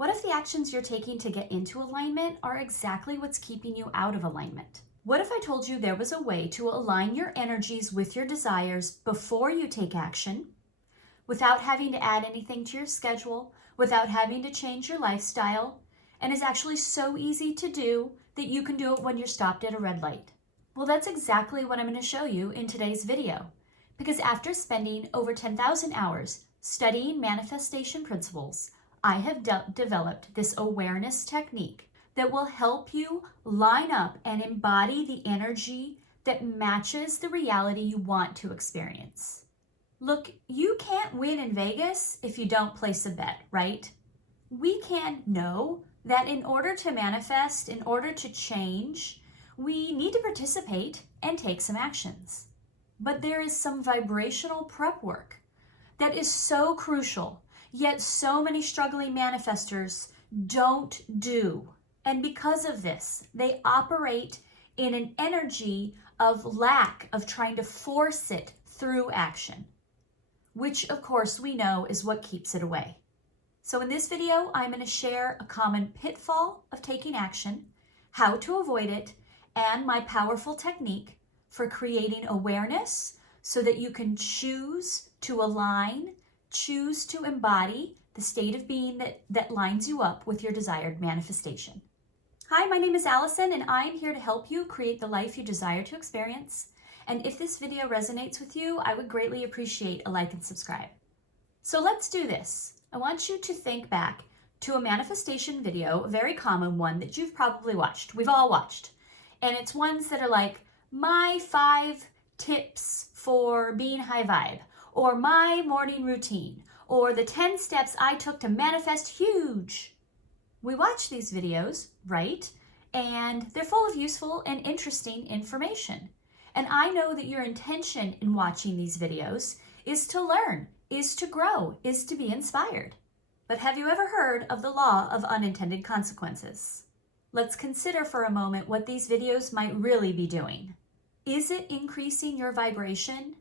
What if the actions you're taking to get into alignment are exactly what's keeping you out of alignment? What if I told you there was a way to align your energies with your desires before you take action, without having to add anything to your schedule, without having to change your lifestyle, and is actually so easy to do that you can do it when you're stopped at a red light? Well, that's exactly what I'm going to show you in today's video. Because after spending over 10,000 hours studying manifestation principles, I have developed this awareness technique that will help you line up and embody the energy that matches the reality you want to experience. Look, you can't win in Vegas if you don't place a bet, right? We can know that in order to manifest, in order to change, we need to participate and take some actions. But there is some vibrational prep work that is so crucial, yet so many struggling manifestors don't do. And because of this, they operate in an energy of lack, of trying to force it through action, which of course we know is what keeps it away. So in this video, I'm going to share a common pitfall of taking action, how to avoid it, and my powerful technique for creating awareness so that you can choose to align, choose to embody the state of being that lines you up with your desired manifestation. Hi, my name is Allison, and I'm here to help you create the life you desire to experience. And if this video resonates with you, I would greatly appreciate a like and subscribe. So let's do this. I want you to think back to a manifestation video, a very common one that you've probably watched. We've all watched. And it's ones that are like, my 5 tips for being high vibe, or my morning routine, or the 10 steps I took to manifest huge. We watch these videos, right? And they're full of useful and interesting information. And I know that your intention in watching these videos is to learn, is to grow, is to be inspired. But have you ever heard of the law of unintended consequences? Let's consider for a moment what these videos might really be doing. Is it increasing your vibration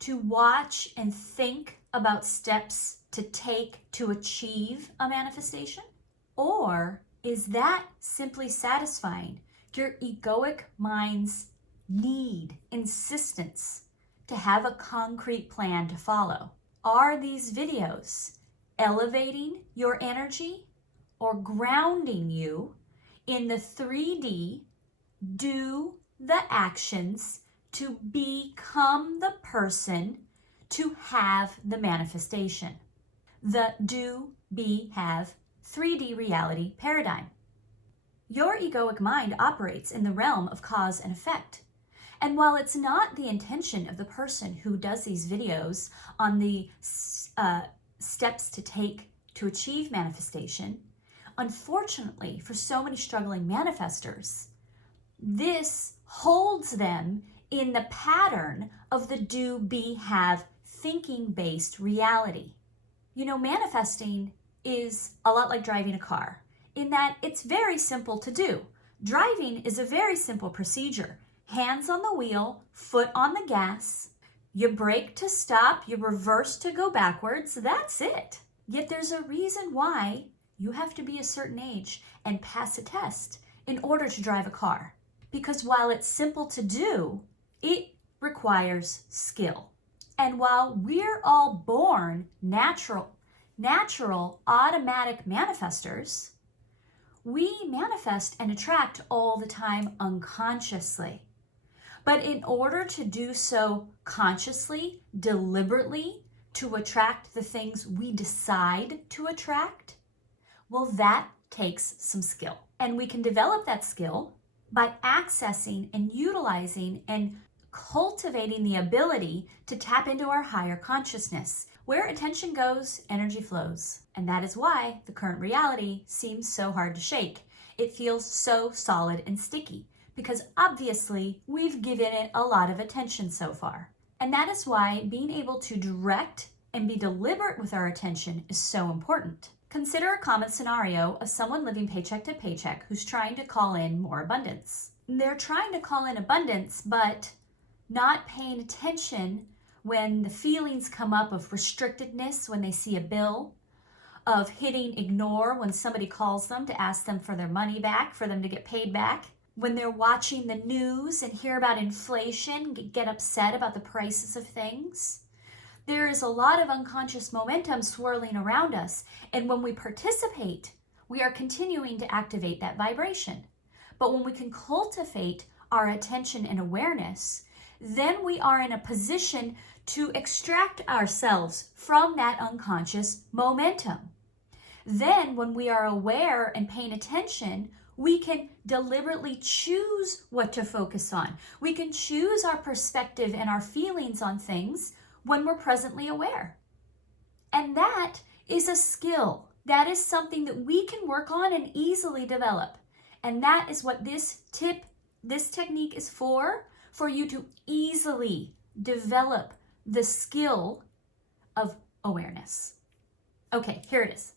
to watch and think about steps to take to achieve a manifestation? Or is that simply satisfying your egoic mind's need, insistence to have a concrete plan to follow? Are these videos elevating your energy or grounding you in the 3D, do the actions to become the person to have the manifestation? The do, be, have 3D reality paradigm. Your egoic mind operates in the realm of cause and effect. And while it's not the intention of the person who does these videos on the steps to take to achieve manifestation, unfortunately for so many struggling manifestors, this holds them in the pattern of the do, be, have thinking-based reality. You know, manifesting is a lot like driving a car in that it's very simple to do. Driving is a very simple procedure. Hands on the wheel, foot on the gas, you brake to stop, you reverse to go backwards, that's it. Yet there's a reason why you have to be a certain age and pass a test in order to drive a car. Because while it's simple to do, it requires skill. And while we're all born natural, automatic manifestors, we manifest and attract all the time unconsciously. But in order to do so consciously, deliberately, to attract the things we decide to attract, well, that takes some skill. And we can develop that skill by accessing and utilizing and cultivating the ability to tap into our higher consciousness. Where attention goes, energy flows. And that is why the current reality seems so hard to shake. It feels so solid and sticky because obviously we've given it a lot of attention so far. And that is why being able to direct and be deliberate with our attention is so important. Consider a common scenario of someone living paycheck to paycheck who's trying to call in more abundance. They're trying to call in abundance, but not paying attention when the feelings come up of restrictedness when they see a bill, of hitting ignore when somebody calls them to ask them for their money back, for them to get paid back. When they're watching the news and hear about inflation, get upset about the prices of things. There is a lot of unconscious momentum swirling around us, and when we participate, we are continuing to activate that vibration. But when we can cultivate our attention and awareness, then we are in a position to extract ourselves from that unconscious momentum. Then when we are aware and paying attention, we can deliberately choose what to focus on. We can choose our perspective and our feelings on things when we're presently aware. And that is a skill. That is something that we can work on and easily develop. And that is what this technique is for you to easily develop the skill of awareness. Okay, here it is.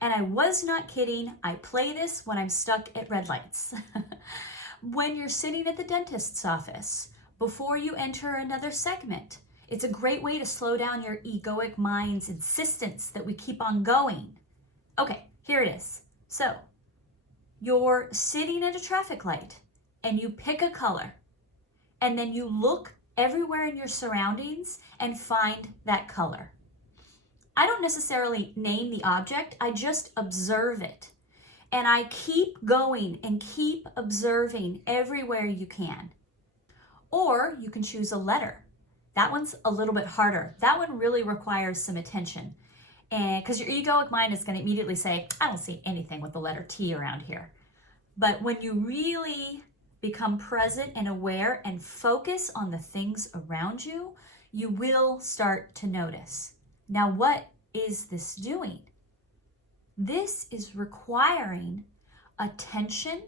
And I was not kidding. I play this when I'm stuck at red lights. When you're sitting at the dentist's office, before you enter another segment, it's a great way to slow down your egoic mind's insistence that we keep on going. Okay, here it is. So, you're sitting at a traffic light and you pick a color, and then you look everywhere in your surroundings and find that color. I don't necessarily name the object, I just observe it. And I keep going and keep observing everywhere you can. Or you can choose a letter. That one's a little bit harder. That one really requires some attention. And because your egoic mind is going to immediately say, I don't see anything with the letter T around here. But when you really become present and aware and focus on the things around you, you will start to notice. Now, what is this doing? This is requiring attention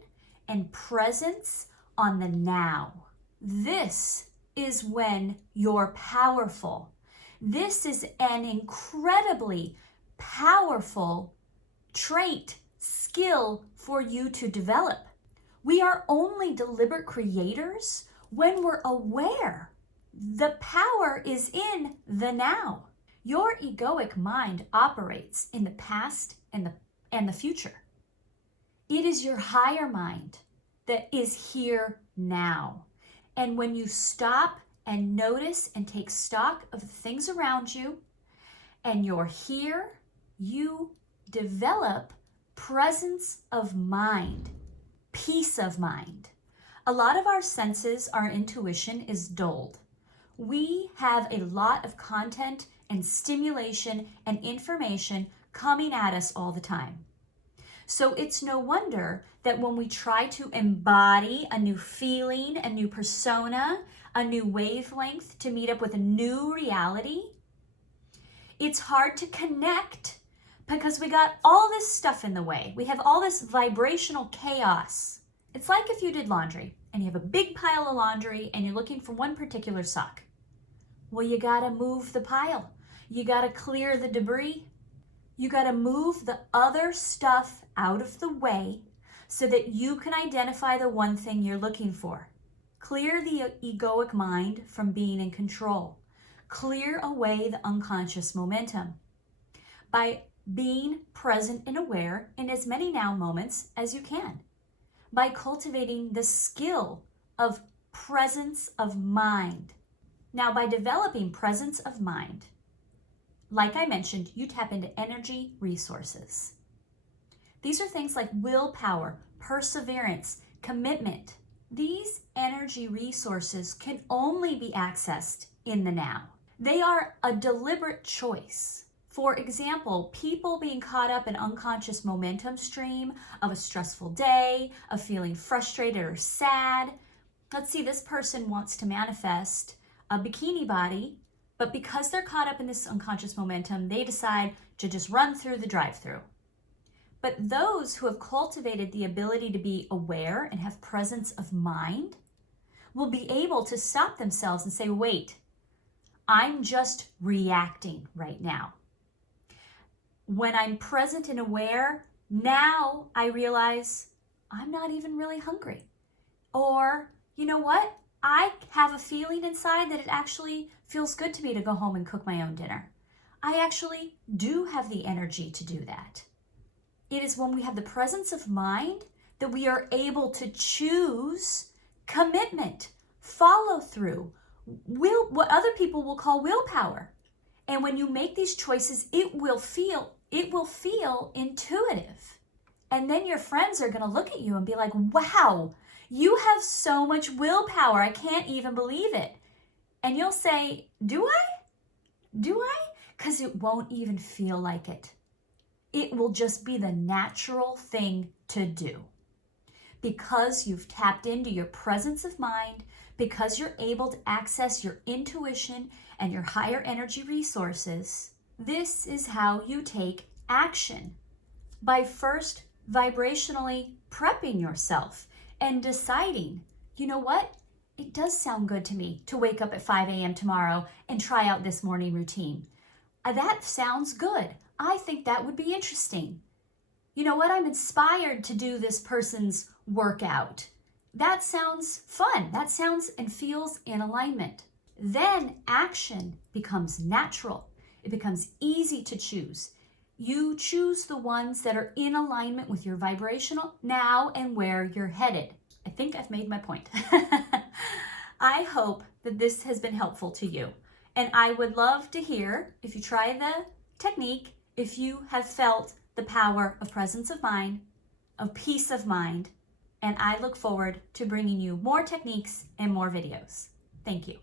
and presence on the now. This is when you're powerful. This is an incredibly powerful trait, skill for you to develop. We are only deliberate creators when we're aware. The power is in the now. Your egoic mind operates in the past and the future. It is your higher mind that is here now. And when you stop and notice and take stock of the things around you, and you're here, you develop presence of mind, peace of mind. A lot of our senses, our intuition is dulled. We have a lot of content and stimulation and information coming at us all the time. So it's no wonder that when we try to embody a new feeling, a new persona, a new wavelength to meet up with a new reality, it's hard to connect because we got all this stuff in the way. We have all this vibrational chaos. It's like if you did laundry and you have a big pile of laundry and you're looking for one particular sock. Well, you gotta move the pile. You gotta clear the debris. You gotta move the other stuff out of the way so that you can identify the one thing you're looking for. Clear the egoic mind from being in control. Clear away the unconscious momentum by being present and aware in as many now moments as you can. By cultivating the skill of presence of mind. Now, by developing presence of mind, like I mentioned, you tap into energy resources. These are things like willpower, perseverance, commitment. These energy resources can only be accessed in the now. They are a deliberate choice. For example, people being caught up in unconscious momentum stream of a stressful day, of feeling frustrated or sad. Let's see, this person wants to manifest a bikini body, but because they're caught up in this unconscious momentum, they decide to just run through the drive-through. But those who have cultivated the ability to be aware and have presence of mind will be able to stop themselves and say, wait, I'm just reacting right now. When I'm present and aware, now I realize I'm not even really hungry. Or, you know what? I have a feeling inside that it actually feels good to me to go home and cook my own dinner. I actually do have the energy to do that. It is when we have the presence of mind that we are able to choose commitment, follow through, what other people will call willpower. And when you make these choices, it will feel intuitive. And then your friends are going to look at you and be like, wow, you have so much willpower. I can't even believe it. And you'll say, do I? Do I? Because it won't even feel like it. It will just be the natural thing to do. Because you've tapped into your presence of mind, because you're able to access your intuition and your higher energy resources, this is how you take action. By first vibrationally prepping yourself and deciding, you know what? It does sound good to me to wake up at 5 a.m. tomorrow and try out this morning routine. That sounds good. I think that would be interesting. You know what? I'm inspired to do this person's workout. That sounds fun. That sounds and feels in alignment. Then action becomes natural. It becomes easy to choose. You choose the ones that are in alignment with your vibrational now and where you're headed. I think I've made my point. I hope that this has been helpful to you. And I would love to hear, if you try the technique, if you have felt the power of presence of mind, of peace of mind. And I look forward to bringing you more techniques and more videos. Thank you.